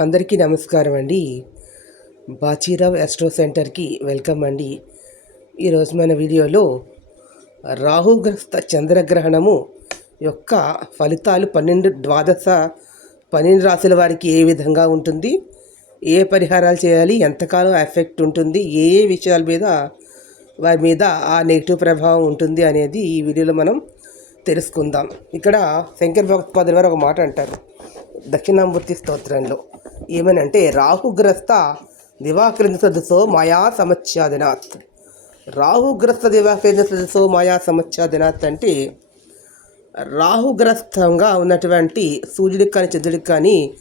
అందరికీ నమస్కారం అండి. బాచీరావ్ ఎస్ట్రో సెంటర్కి వెల్కమ్ అండి. ఈరోజు మన వీడియోలో రాహుగ్రస్త చంద్రగ్రహణము యొక్క ఫలితాలు పన్నెండు ద్వాదశ పన్నెండు రాశుల వారికి ఏ విధంగా ఉంటుంది? ఏ పరిహారాలు చేయాలి? ఎంతకాలం ఎఫెక్ట్ ఉంటుంది? ఏ ఏ విషయాల మీద వారి మీద ఆ నెగిటివ్ ప్రభావం ఉంటుంది అనేది ఈ వీడియోలో మనం తెలుసుకుందాం. ఇక్కడ శంకర భగవత్పాదుల వారు ఒక మాట అంటారు. దక్షిణామూర్తి స్తోత్రంలో. ఏమనంటే రాహుగ్రస్త దివాకరింద సదస్సో మాయా సమత్యాదినాథ్ రాహుగ్రస్త దివాకరింద సదస్సో మాయా సమత్యాదినాథ్ అంటే రాహుగ్రస్తంగా ఉన్నటువంటి సూర్యుడికి కానీ చంద్రుడికి కానీ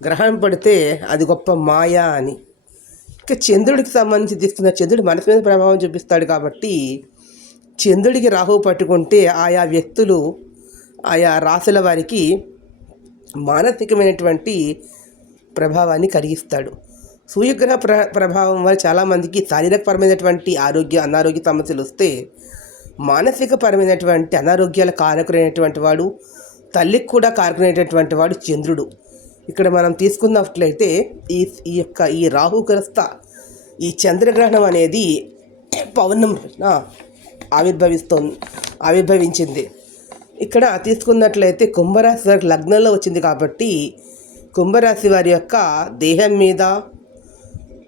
గ్రహణం పడితే అది గొప్ప మాయా అని. ఇక చంద్రుడికి సంబంధించి తీసుకున్న చంద్రుడు మనసు మీద ప్రభావం చూపిస్తాడు కాబట్టి చంద్రుడికి రాహువు పట్టుకుంటే ఆయా వ్యక్తులు ఆయా రాశుల వారికి మానసికమైనటువంటి ప్రభావాన్ని కలిగిస్తాడు. సూర్యగ్రహ ప్ర ప్రభావం వల్ల చాలామందికి శారీరకపరమైనటువంటి ఆరోగ్య అనారోగ్య సమస్యలు వస్తే మానసికపరమైనటువంటి అనారోగ్యాల కారకులైనటువంటి వాడు తల్లికి కూడా కారకులైనటువంటి వాడు చంద్రుడు. ఇక్కడ మనం తీసుకున్నట్లయితే ఈ ఈ యొక్క ఈ రాహుగ్రస్త ఈ చంద్రగ్రహణం అనేది పౌర్ణమి రోజున ఆవిర్భవిస్తోంది ఆవిర్భవించింది. ఇక్కడ తీసుకున్నట్లయితే కుంభరాశి వారికి లగ్నంలో వచ్చింది కాబట్టి కుంభరాశి వారి యొక్క దేహం మీద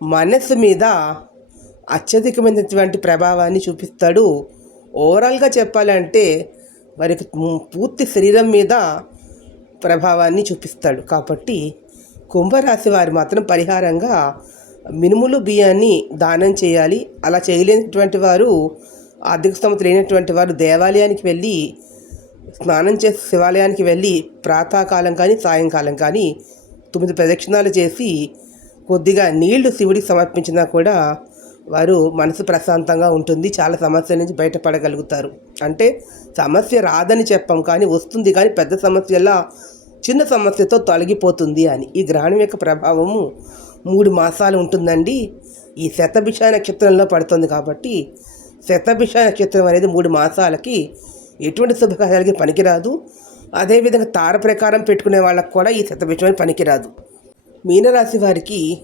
మనస్సు మీద అత్యధికమైనటువంటి ప్రభావాన్ని చూపిస్తాడు. ఓవరాల్గా చెప్పాలంటే వారికి పూర్తి శరీరం మీద ప్రభావాన్ని చూపిస్తాడు. కాబట్టి కుంభరాశి వారు మాత్రం పరిహారంగా మినుములు బియ్యాన్ని దానం చేయాలి. అలా చేయలేనటువంటి వారు ఆర్థిక స్థమత లేనటువంటి వారు దేవాలయానికి వెళ్ళి స్నానం చేసి శివాలయానికి వెళ్ళి ప్రాతకాలం కానీ సాయంకాలం కానీ తొమ్మిది ప్రదక్షిణాలు చేసి కొద్దిగా నీళ్ళు శివుడికి సమర్పించినా కూడా వారు మనసు ప్రశాంతంగా ఉంటుంది. చాలా సమస్యల నుంచి బయటపడగలుగుతారు. అంటే సమస్య రాదని చెప్పం కానీ వస్తుంది కానీ పెద్ద సమస్యలా చిన్న సమస్యతో తొలగిపోతుంది అని. ఈ గ్రహణం యొక్క ప్రభావము మూడు మాసాలు ఉంటుందండి. ఈ శతభిష నక్షత్రంలో పడుతుంది కాబట్టి శతభిష నక్షత్రం అనేది మూడు మాసాలకి ఎటువంటి శుభకార్యాలకి పనికిరాదు. అదేవిధంగా తార ప్రకారం పెట్టుకునే వాళ్ళకు కూడా ఈ శతభిషం పనికిరాదు. మీనరాశి వారికి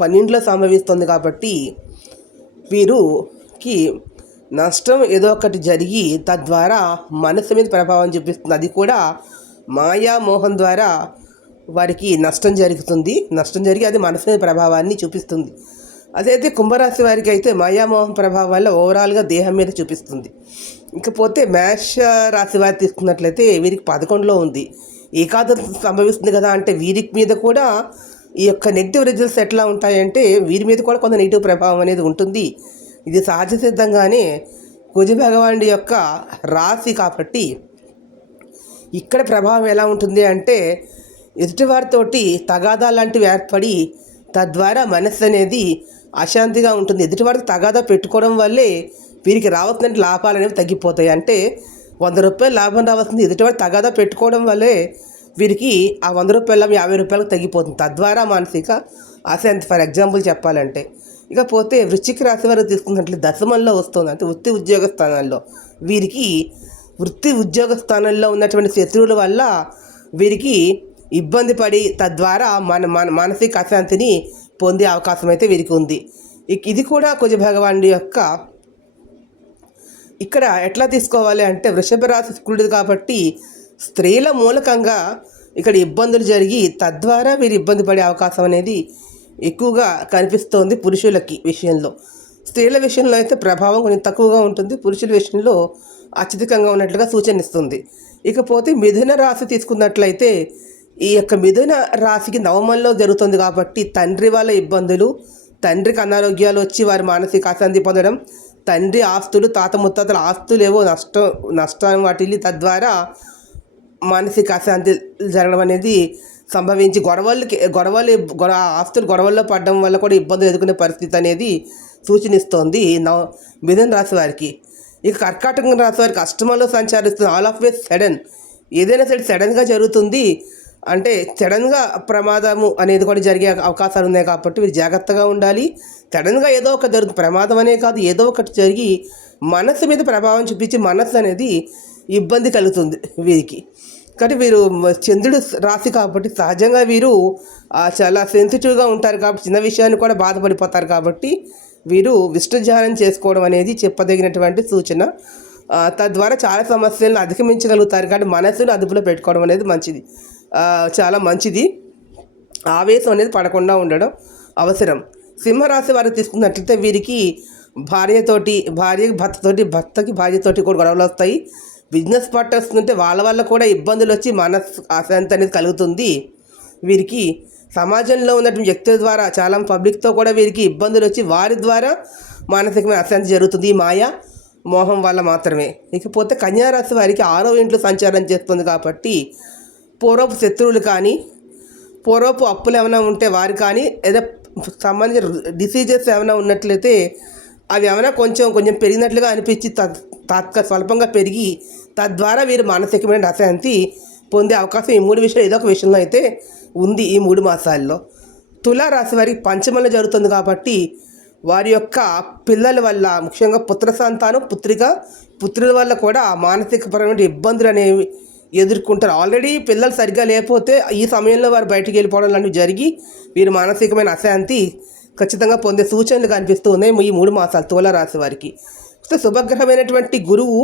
పన్నెండులో సంభవిస్తుంది కాబట్టి వీరుకి నష్టం ఏదో ఒకటి జరిగి తద్వారా మనసు మీద ప్రభావం చూపిస్తుంది. అది కూడా మాయా మోహం ద్వారా వారికి నష్టం జరుగుతుంది. నష్టం జరిగి అది మనసు మీద ప్రభావాన్ని చూపిస్తుంది. అదైతే కుంభరాశి వారికి అయితే మాయామోహం ప్రభావం వల్ల ఓవరాల్గా దేహం మీద చూపిస్తుంది. ఇకపోతే మేష రాశి వారి తీసుకున్నట్లయితే వీరికి పదకొండులో ఉంది. ఏకాదశి సంభవిస్తుంది కదా అంటే వీరికి మీద కూడా ఈ యొక్క నెగిటివ్ రిజల్ట్స్ ఎట్లా ఉంటాయంటే వీరి మీద కూడా కొంత నెగిటివ్ ప్రభావం అనేది ఉంటుంది. ఇది సహజ సిద్ధంగానే కుజ భగవానుడి యొక్క రాశి కాబట్టి ఇక్కడ ప్రభావం ఎలా ఉంటుంది అంటే ఎదుటివారితోటి తగాదా లాంటివి ఏర్పడి తద్వారా మనస్సు అనేది అశాంతిగా ఉంటుంది. ఎదుటివారికి తగాదా పెట్టుకోవడం వల్లే వీరికి రావాల్సిన లాభాలు అనేవి తగ్గిపోతాయి. అంటే వంద రూపాయలు లాభం రావాల్సింది ఎదుటివాడు తగాదా పెట్టుకోవడం వల్లే వీరికి ఆ వంద రూపాయల యాభై రూపాయలకు తగ్గిపోతుంది. తద్వారా మానసిక అశాంతి ఫర్ ఎగ్జాంపుల్ చెప్పాలంటే ఇకపోతే వృశ్చిక రాశి వారు తీసుకున్నట్లు దశమంలో వస్తుంది. అంటే వృత్తి ఉద్యోగ స్థానాల్లో వీరికి వృత్తి ఉద్యోగ స్థానంలో ఉన్నటువంటి శత్రువుల వల్ల వీరికి ఇబ్బంది పడి తద్వారా మన మన మానసిక అశాంతిని పొందే అవకాశం అయితే వీరికి ఉంది. ఇది కూడా కొంచెం భగవానుడి యొక్క ఇక్కడ ఎట్లా తీసుకోవాలి అంటే వృషభ రాశి శుక్రుడు కాబట్టి స్త్రీల మూలకంగా ఇక్కడ ఇబ్బందులు జరిగి తద్వారా వీరు ఇబ్బంది పడే అవకాశం అనేది ఎక్కువగా కనిపిస్తోంది పురుషులకి విషయంలో. స్త్రీల విషయంలో అయితే ప్రభావం కొంచెం తక్కువగా ఉంటుంది. పురుషుల విషయంలో అత్యధికంగా ఉన్నట్లుగా సూచనిస్తుంది. ఇకపోతే మిథున రాశి తీసుకున్నట్లయితే ఈ యొక్క మిథున రాశికి నవమంలో జరుగుతుంది కాబట్టి తండ్రి వాళ్ళ ఇబ్బందులు తండ్రికి అనారోగ్యాలు వచ్చి వారి మానసిక అశాంతి పొందడం తండ్రి ఆస్తులు తాత ముత్తాతల ఆస్తులు ఏవో నష్టం నష్టం వాటిల్లి తద్వారా మానసిక అశాంతి జరగడం అనేది సంభవించి గొడవలకి గొడవలు గొడవ ఆస్తులు గొడవల్లో పడడం వల్ల కూడా ఇబ్బందులు ఎదుర్కొనే పరిస్థితి అనేది సూచనిస్తోంది నవ మిథున రాశి వారికి. ఇక కర్కాటకం రాశి వారికి అష్టమంలో సంచారిస్తుంది ఆల్ ఆఫ్ వేస్ సడన్. ఏదైనా సరే సడన్గా జరుగుతుంది. అంటే సడన్గా ప్రమాదము అనేది కూడా జరిగే అవకాశాలు ఉన్నాయి కాబట్టి మీరు జాగ్రత్తగా ఉండాలి. సడన్గా ఏదో ఒక జరుగుతుంది ప్రమాదం అనే కాదు ఏదో ఒకటి జరిగి మనసు మీద ప్రభావం చూపించి మనసు అనేది ఇబ్బంది కలుగుతుంది వీరికి. కానీ వీరు చంద్రుడు రాశి కాబట్టి సహజంగా వీరు చాలా సెన్సిటివ్గా ఉంటారు కాబట్టి చిన్న విషయాన్ని కూడా బాధపడిపోతారు కాబట్టి వీరు విష్ణుధ్యానం చేసుకోవడం అనేది చెప్పదగినటువంటి సూచన. తద్వారా చాలా సమస్యలను అధిగమించగలుగుతారు కాబట్టి మనసును అదుపులో పెట్టుకోవడం అనేది మంచిది. చాలా మంచిది. ఆవేశం అనేది పడకుండా ఉండడం అవసరం. సింహరాశి వారు తీసుకున్నట్లయితే వీరికి భార్యతోటి భార్య భర్తతోటి భర్తకి భార్యతోటి కూడా గొడవలు వస్తాయి. బిజినెస్ పార్ట్నర్స్ ఉంటే వాళ్ళ వల్ల కూడా ఇబ్బందులు వచ్చి మనస్ అశాంతి అనేది కలుగుతుంది. వీరికి సమాజంలో ఉన్నటువంటి వ్యక్తుల ద్వారా చాలా పబ్లిక్తో కూడా వీరికి ఇబ్బందులు వచ్చి వారి ద్వారా మానసికమైన అశాంతి జరుగుతుంది. ఈ మాయ మోహం వల్ల మాత్రమే. ఇకపోతే కన్యారాశి వారికి ఆరో ఇంట్లో సంచారం చేస్తుంది కాబట్టి పూర్వపు శత్రువులు కానీ పూర్వపు అప్పులు ఏమైనా ఉంటే వారు కానీ ఏదో సంబంధించిన డిసీజెస్ ఏమైనా ఉన్నట్లయితే అవి ఏమైనా కొంచెం కొంచెం పెరిగినట్లుగా అనిపించి తత్ తాత్క స్వల్పంగా పెరిగి తద్వారా వీరు మానసికమైన అశాంతి పొందే అవకాశం ఈ మూడు విషయాలు ఏదో ఒక విషయంలో అయితే ఉంది ఈ మూడు మాసాల్లో. తులారాశి వారికి పంచమంలో జరుగుతుంది కాబట్టి వారి యొక్క పిల్లల వల్ల ముఖ్యంగా పుత్ర సంతానం పుత్రిక పుత్రుల వల్ల కూడా మానసికపరమైన ఇబ్బందులు అనేవి ఎదుర్కొంటారు. ఆల్రెడీ పిల్లలు సరిగ్గా లేకపోతే ఈ సమయంలో వారు బయటికి వెళ్ళిపోవడం లాంటివి జరిగి వీరు మానసికమైన అశాంతి ఖచ్చితంగా పొందే సూచనలు కనిపిస్తూ ఉన్నాయి ఈ మూడు మాసాలు తులరాశి వారికి. సో శుభగ్రహమైనటువంటి గురువు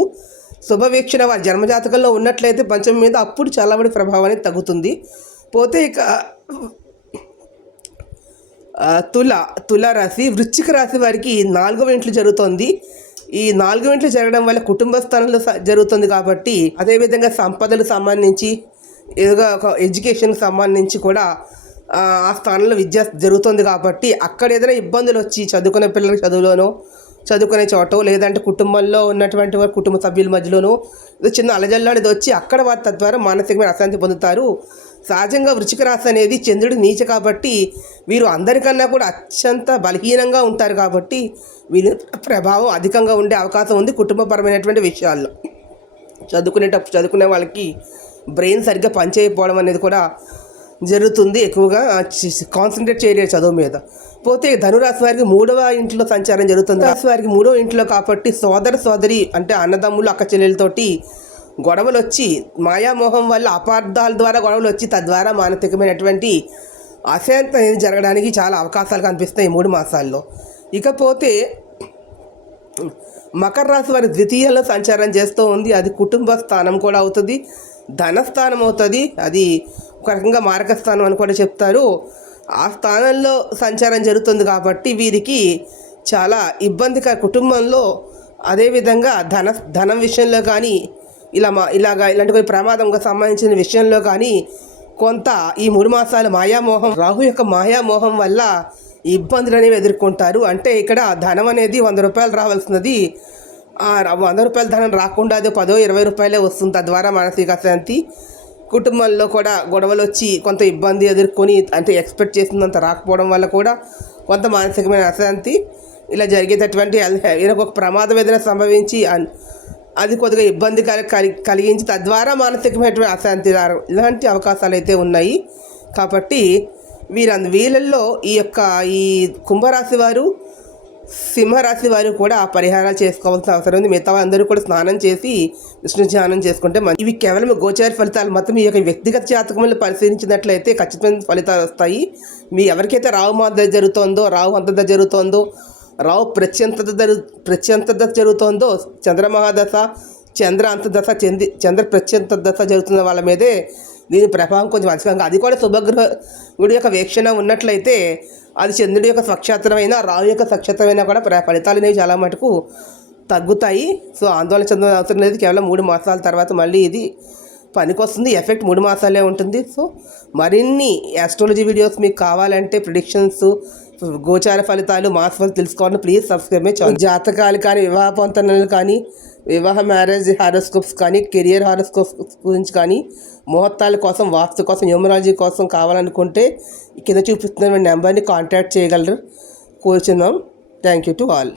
శుభవీక్షణ వారి జన్మజాతకంలో ఉన్నట్లయితే పంచమి మీద అప్పుడు చల్లబడి ప్రభావాన్ని తగ్గుతుంది. పోతే ఇక తుల తుల రాశి వృశ్చిక రాశి వారికి నాలుగవ ఇంట్లో జరుగుతోంది. ఈ నాలుగు ఇంట్లు జరగడం వల్ల కుటుంబ స్థానంలో స- జరుగుతుంది కాబట్టి అదేవిధంగా సంపదలు సంబంధించి ఏదో ఒక ఎడ్యుకేషన్కి సంబంధించి కూడా ఆ ఆ స్థానంలో విద్య జరుగుతుంది కాబట్టి అక్కడ ఏదైనా ఇబ్బందులు వచ్చి చదువుకునే పిల్లలకి చదువులోనో చదువుకునే చోట లేదంటే కుటుంబంలో ఉన్నటువంటి వారి కుటుంబ సభ్యుల మధ్యలోనూ ఏదో చిన్న అలజల్లాడిది వచ్చి అక్కడ వారి తద్వారా మానసికమైన అశాంతి పొందుతారు. సహజంగా వృచ్చిక రాశి అనేది చంద్రుడి నీచ కాబట్టి వీరు అందరికన్నా కూడా అత్యంత బలహీనంగా ఉంటారు కాబట్టి వీరి ప్రభావం అధికంగా ఉండే అవకాశం ఉంది కుటుంబపరమైనటువంటి విషయాల్లో. చదువుకునేటప్పుడు చదువుకునే వాళ్ళకి బ్రెయిన్ సరిగ్గా పనిచేయకపోవడం అనేది కూడా జరుగుతుంది ఎక్కువగా. కాన్సన్ట్రేట్ చేయలేరు చదువు మీద. పోతే ధనురాశి వారికి మూడవ ఇంట్లో సంచారం జరుగుతుంది. రాశి వారికి మూడవ ఇంట్లో కాబట్టి సోదర సోదరి అంటే అన్నదమ్ములు అక్క చెల్లెలతోటి గొడవలు వచ్చి మాయామోహం వల్ల అపార్థాల ద్వారా గొడవలు వచ్చి తద్వారా మానసికమైనటువంటి అశాంతి అనేది జరగడానికి చాలా అవకాశాలు కనిపిస్తాయి ఈ మూడు మాసాల్లో. ఇకపోతే మకర రాశి వారి ద్వితీయంలో సంచారం చేస్తూ ఉంది. అది కుటుంబ స్థానం కూడా అవుతుంది. ధనస్థానం అవుతుంది. అది ఒక రకంగా మారక స్థానం అని కూడా చెప్తారు. ఆ స్థానంలో సంచారం జరుగుతుంది కాబట్టి వీరికి చాలా ఇబ్బందికర కుటుంబంలో అదేవిధంగా ధన ధనం విషయంలో కానీ ఇలా మా ఇలాగా ఇలాంటి కొన్ని ప్రమాదంగా సంబంధించిన విషయంలో కానీ కొంత ఈ మూడు మాసాల మాయామోహం రాహు యొక్క మాయామోహం వల్ల ఇబ్బందులు అనేవి ఎదుర్కొంటారు. అంటే ఇక్కడ ధనం అనేది వంద రూపాయలు రావాల్సినది. వంద రూపాయల ధనం రాకుండా అది పదో ఇరవై రూపాయలే వస్తుంది తద్వారా మానసిక శాంతి కుటుంబంలో కూడా గొడవలు వచ్చి కొంత ఇబ్బంది ఎదుర్కొని అంటే ఎక్స్పెక్ట్ చేసినంత రాకపోవడం వల్ల కూడా కొంత మానసికమైన అశాంతి ఇలా జరిగేటటువంటి ఈయనకు ఒక ప్రమాదం ఏదైనా సంభవించి అది కొద్దిగా ఇబ్బంది కలి- కలిగించి తద్వారా మానసికమైనటువంటి అశాంతి రావడం ఇలాంటి అవకాశాలు అయితే ఉన్నాయి. కాబట్టి వీరందు వీళ్ళల్లో ఈ యొక్క ఈ కుంభరాశి వారు సింహరాశి వారు కూడా ఆ పరిహారాలు చేసుకోవాల్సిన అవసరం ఉంది. మిగతా అందరూ కూడా స్నానం చేసి విష్ణు ధ్యానం చేసుకుంటే మంచి ఇవి కేవలం గోచార ఫలితాలు మాత్రం ఈ యొక్క వ్యక్తిగత జాతకములు పరిశీలించినట్లయితే ఖచ్చితమైన ఫలితాలు వస్తాయి. మీ ఎవరికైతే రావు మాద జరుగుతోందో రావు అంతద జరుగుతోందో రావు ప్రత్యంతత జరు ప్రత్యంతత జరుగుతోందో చంద్రమహాదశ చంద్ర అంతదశ చంది చంద్ర ప్రత్యంత దశ జరుగుతున్న వాళ్ళ మీదే దీని ప్రభావం కొంచెం అధికంగా అది కూడా శుభగ్రహుడి యొక్క వీక్షణ ఉన్నట్లయితే అది చంద్రుడి యొక్క స్వక్షేత్రమైన రావు యొక్క స్వక్షేత్రమైనా కూడా ఫలితాలు అనేవి చాలా మటుకు తగ్గుతాయి. సో ఆందోళన చెందిన అవసరం లేదు. కేవలం మూడు మాసాల తర్వాత మళ్ళీ ఇది పనికొస్తుంది. ఎఫెక్ట్ మూడు మాసాలే ఉంటుంది. సో మరిన్ని ఆస్ట్రాలజీ వీడియోస్ మీకు కావాలంటే ప్రిడిక్షన్స్ గోచార ఫలితాలు మాస్ ఫలితాలు తెలుసుకోవాలని ప్లీజ్ సబ్స్క్రైబ్ మై జాతకాలు కానీ వివాహ పొంతనలు కానీ వివాహ మ్యారేజ్ హారోస్కోప్స్ కానీ కెరియర్ హారోస్కోప్స్ గురించి కానీ ముహూర్తాల కోసం వాస్తు కోసం న్యూమరాలజీ కోసం కావాలనుకుంటే కింద చూపిస్తున్న నెంబర్ని కాంటాక్ట్ చేయగలరు. కోరుచున్నాం. Thank you to all